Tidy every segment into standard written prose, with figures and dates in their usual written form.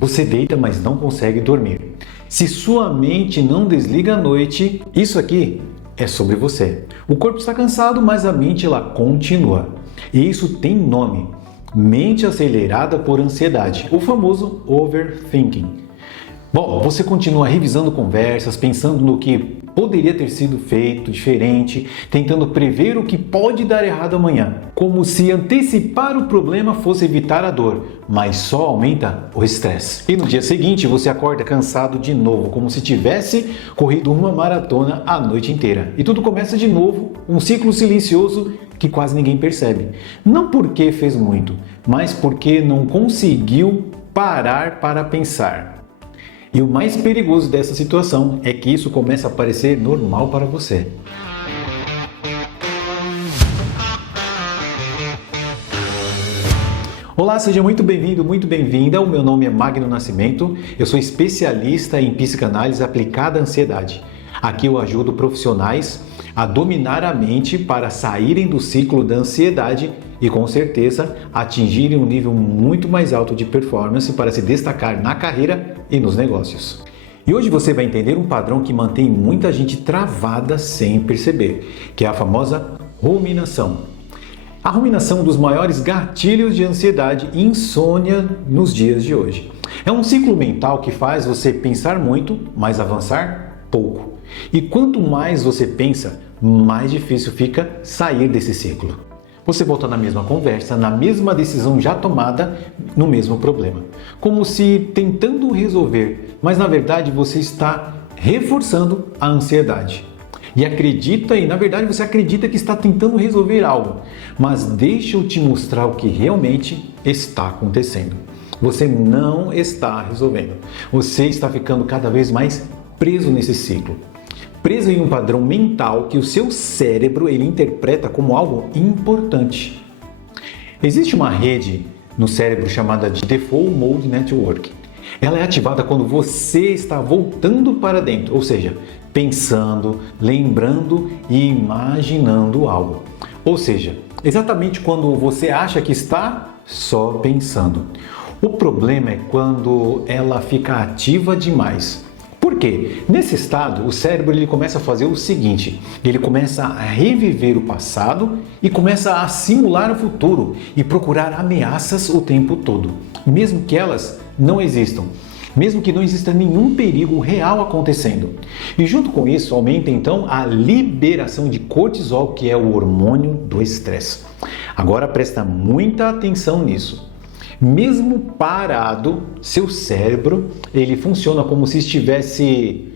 Você deita, mas não consegue dormir. Se sua mente não desliga à noite, isso aqui é sobre você. O corpo está cansado, mas a mente ela continua. E isso tem nome: mente acelerada por ansiedade, o famoso overthinking. Bom, você continua revisando conversas, pensando no que poderia ter sido feito diferente, tentando prever o que pode dar errado amanhã, como se antecipar o problema fosse evitar a dor, mas só aumenta o estresse. E no dia seguinte você acorda cansado de novo, como se tivesse corrido uma maratona a noite inteira. E tudo começa de novo, um ciclo silencioso que quase ninguém percebe. Não porque fez muito, mas porque não conseguiu parar para pensar. E o mais perigoso dessa situação é que isso começa a parecer normal para você. Olá, seja muito bem-vindo, muito bem-vinda. O meu nome é Magno Nascimento, eu sou especialista em psicanálise aplicada à ansiedade. Aqui eu ajudo profissionais a dominar a mente para saírem do ciclo da ansiedade e, com certeza, atingirem um nível muito mais alto de performance para se destacar na carreira e nos negócios. E hoje você vai entender um padrão que mantém muita gente travada sem perceber, que é a famosa ruminação. A ruminação é um dos maiores gatilhos de ansiedade e insônia nos dias de hoje. É um ciclo mental que faz você pensar muito, mas avançar pouco. E quanto mais você pensa, mais difícil fica sair desse ciclo. Você volta na mesma conversa, na mesma decisão já tomada, no mesmo problema. Como se tentando resolver, mas na verdade você está reforçando a ansiedade. E na verdade você acredita que está tentando resolver algo. Mas deixa eu te mostrar o que realmente está acontecendo. Você não está resolvendo. Você está ficando cada vez mais preso nesse ciclo. Preso em um padrão mental que o seu cérebro ele interpreta como algo importante. Existe uma rede no cérebro chamada de Default Mode Network. Ela é ativada quando você está voltando para dentro, ou seja, pensando, lembrando e imaginando algo. Ou seja, exatamente quando você acha que está só pensando. O problema é quando ela fica ativa demais. Por quê? Nesse estado, o cérebro ele começa a fazer o seguinte, ele começa a reviver o passado e começa a simular o futuro e procurar ameaças o tempo todo, mesmo que elas não existam, mesmo que não exista nenhum perigo real acontecendo. E junto com isso, aumenta então a liberação de cortisol, que é o hormônio do estresse. Agora presta muita atenção nisso. Mesmo parado, seu cérebro ele funciona como se estivesse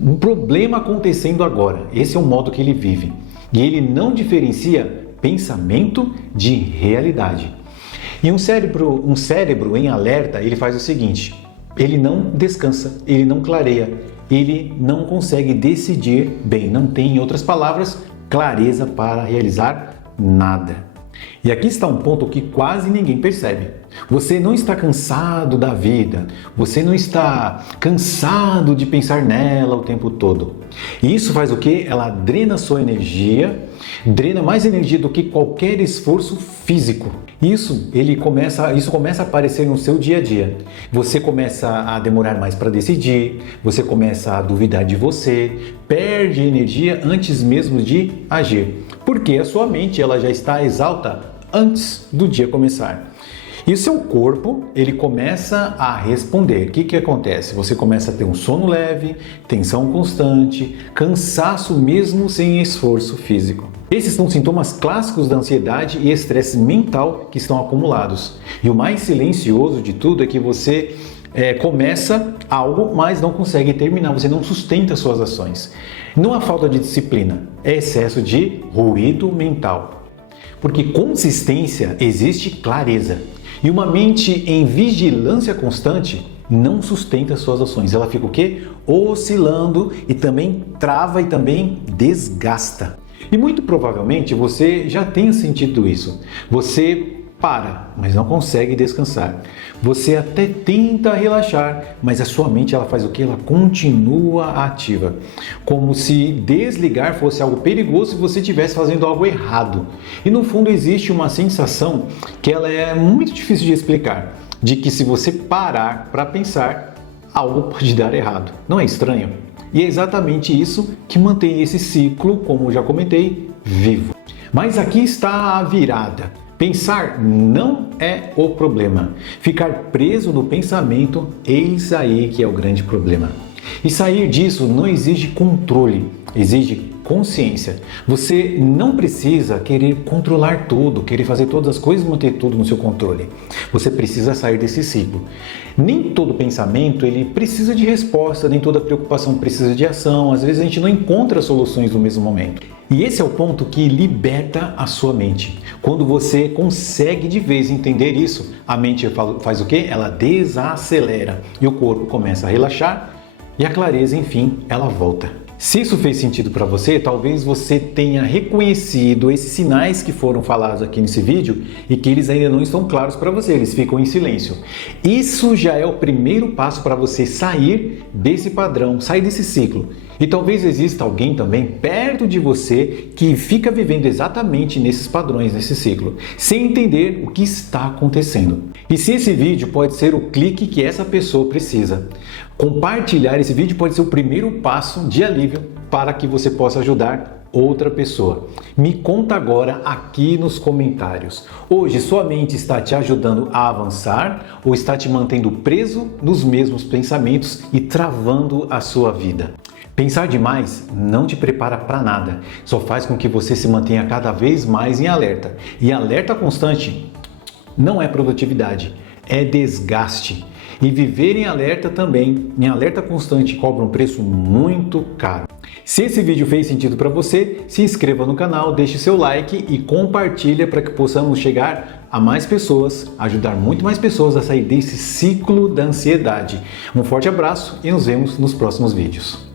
um problema acontecendo agora. Esse é o modo que ele vive. E ele não diferencia pensamento de realidade. E um cérebro em alerta, ele faz o seguinte: ele não descansa, ele não clareia, ele não consegue decidir bem, não tem, em outras palavras, clareza para realizar nada. E aqui está um ponto que quase ninguém percebe. Você não está cansado da vida, você não está cansado de pensar nela o tempo todo. E isso faz o quê? Ela drena sua energia, drena mais energia do que qualquer esforço físico. Isso começa a aparecer no seu dia a dia. Você começa a demorar mais para decidir, você começa a duvidar de você, perde energia antes mesmo de agir. Porque a sua mente ela já está exausta antes do dia começar. E o seu corpo, ele começa a responder. O que acontece? Você começa a ter um sono leve, tensão constante, cansaço mesmo sem esforço físico. Esses são sintomas clássicos da ansiedade e estresse mental que estão acumulados. E o mais silencioso de tudo é que você começa algo, mas não consegue terminar, você não sustenta suas ações. Não há falta de disciplina, é excesso de ruído mental. Porque consistência existe clareza. E uma mente em vigilância constante não sustenta suas ações. Ela fica o quê? Oscilando e também trava e também desgasta. E muito provavelmente você já tenha sentido isso. Você para, mas não consegue descansar. Você até tenta relaxar, mas a sua mente ela faz o quê? Ela continua ativa. Como se desligar fosse algo perigoso se você estivesse fazendo algo errado. E no fundo existe uma sensação que ela é muito difícil de explicar. de que se você parar para pensar, algo pode dar errado. Não é estranho? E é exatamente isso que mantém esse ciclo, como eu já comentei, vivo. Mas aqui está a virada. Pensar não é o problema. Ficar preso no pensamento, eis aí que é o grande problema. E sair disso não exige controle, exige consciência. Você não precisa querer controlar tudo, querer fazer todas as coisas e manter tudo no seu controle. Você precisa sair desse ciclo. Nem todo pensamento ele precisa de resposta, nem toda preocupação precisa de ação. Às vezes a gente não encontra soluções no mesmo momento. E esse é o ponto que liberta a sua mente. Quando você consegue de vez entender isso, a mente faz o quê? Ela desacelera e o corpo começa a relaxar e a clareza, enfim, ela volta. Se isso fez sentido para você, talvez você tenha reconhecido esses sinais que foram falados aqui nesse vídeo e que eles ainda não estão claros para você, eles ficam em silêncio. Isso já é o primeiro passo para você sair desse padrão, sair desse ciclo. E talvez exista alguém também perto de você que fica vivendo exatamente nesses padrões, nesse ciclo, sem entender o que está acontecendo. E se esse vídeo pode ser o clique que essa pessoa precisa, compartilhar esse vídeo pode ser o primeiro passo de alívio para que você possa ajudar outra pessoa. Me conta agora aqui nos comentários. Hoje sua mente está te ajudando a avançar ou está te mantendo preso nos mesmos pensamentos e travando a sua vida? Pensar demais não te prepara para nada, só faz com que você se mantenha cada vez mais em alerta. E alerta constante não é produtividade, é desgaste. E viver em alerta também, em alerta constante, cobra um preço muito caro. Se esse vídeo fez sentido para você, se inscreva no canal, deixe seu like e compartilha para que possamos chegar a mais pessoas, ajudar muito mais pessoas a sair desse ciclo da ansiedade. Um forte abraço e nos vemos nos próximos vídeos.